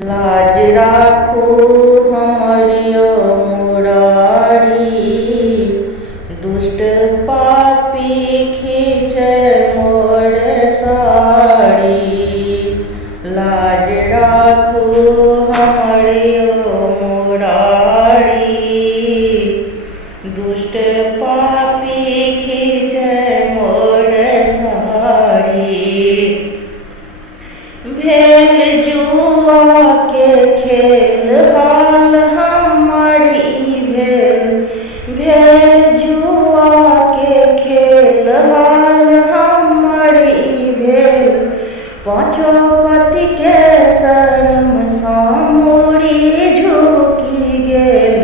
लाज राखो हमरियो मुरारी, दुष्ट पापी खींचे मोर साड़ी। लाज राखो हमरियो मुरारी, दुष्ट पापी खींचे मोर साड़ी। भेल जुआ के खेल हाल हमारी भेल जुआ के खेल हाल हमारी भेल। पाँचों पति के शर्म सामुरी झुकी गेल,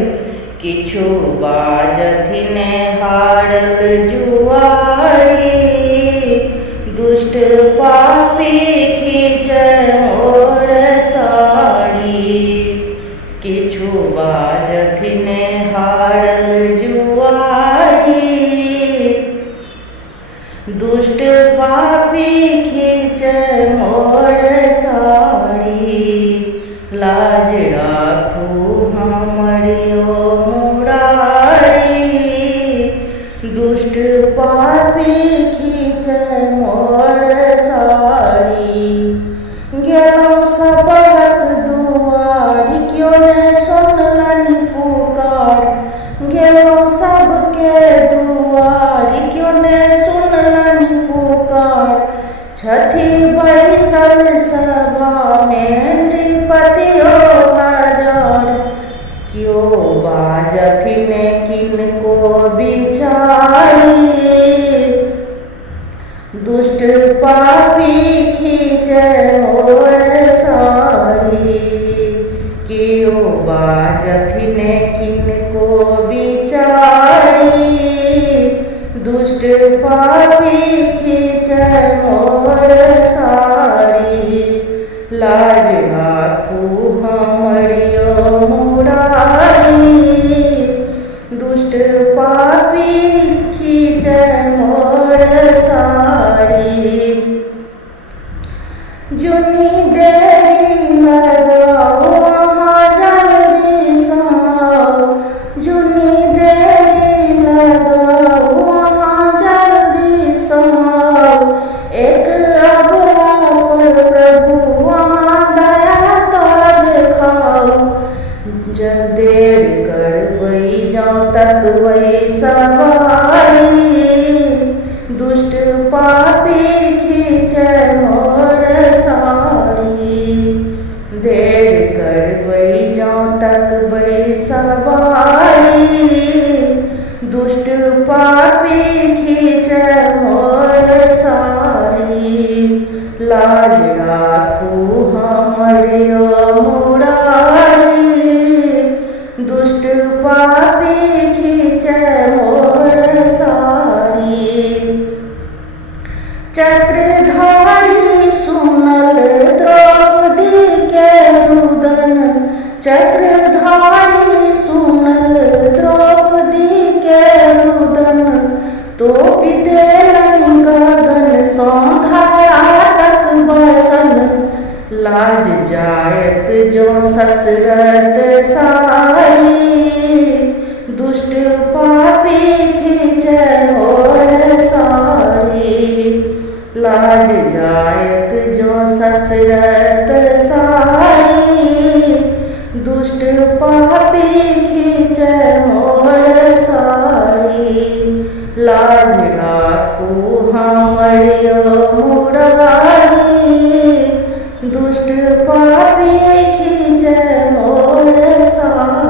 किछु बाजथि ने हारल जुआरी। दुष्ट पापी खींचे मोर साड़ी, किछु बाजथि ने हारल जुआरी। दुष्ट पापी खींचे मोर साड़ी, लाज राखू हमरियो मुरारी। दुष्ट पापी खींचे मोर साड़ी। गेलौं सबहक दुआरि, क्यों ने सुनलनि पुकार। गेलौं सबके दुआरि, क्यों ने सुनलनि पुकार। छथि बैसल सभा में नृपतियो हजार, क्यों बाजथि ने किनको बिचारी। दुष्ट पापी खींचे मोर साड़ी, क्यों बाजथि ने किनको बिचारी। दुष्ट पापी खींचे मोर साड़ी, लाज राखू हमरियो मुरारी। दुष्ट पापी खींचे मोर साड़ी। जुनी देरी लगाओ वहाँ जल्दी साओ, जुनी देरी लगाओ वहाँ जल्दी साओ। एक अबला पर प्रभु वहाँ दया तो दिखाओ। जब देर करबै जाऊँ तकबै सवारी। दुष्ट पापी खींचे मोर साड़ी, देर करबै जाऊँ तकबै सवारी। दुष्ट पापी खींचे मोर साड़ी, लाज राखू हमरियो मुरारी। दुष्ट पापी खींचे मोर साड़ी। चक्रधारी सुनल द्रौपदी के रुदन, चक्रधारी सुनल द्रौपदी के रुदन। तो विदेलन गगन सँ धरा तक बसन, लाज जायत जो ससरत साड़ी। दुष्ट पापी खींचे मोर साड़ी, लाज जायत जो ससरत साड़ी। दुष्ट पापी खींचे मोर साड़ी, लाज राखू हमरियो मुरारी। दुष्ट पापी खींचे मोर साड़ी।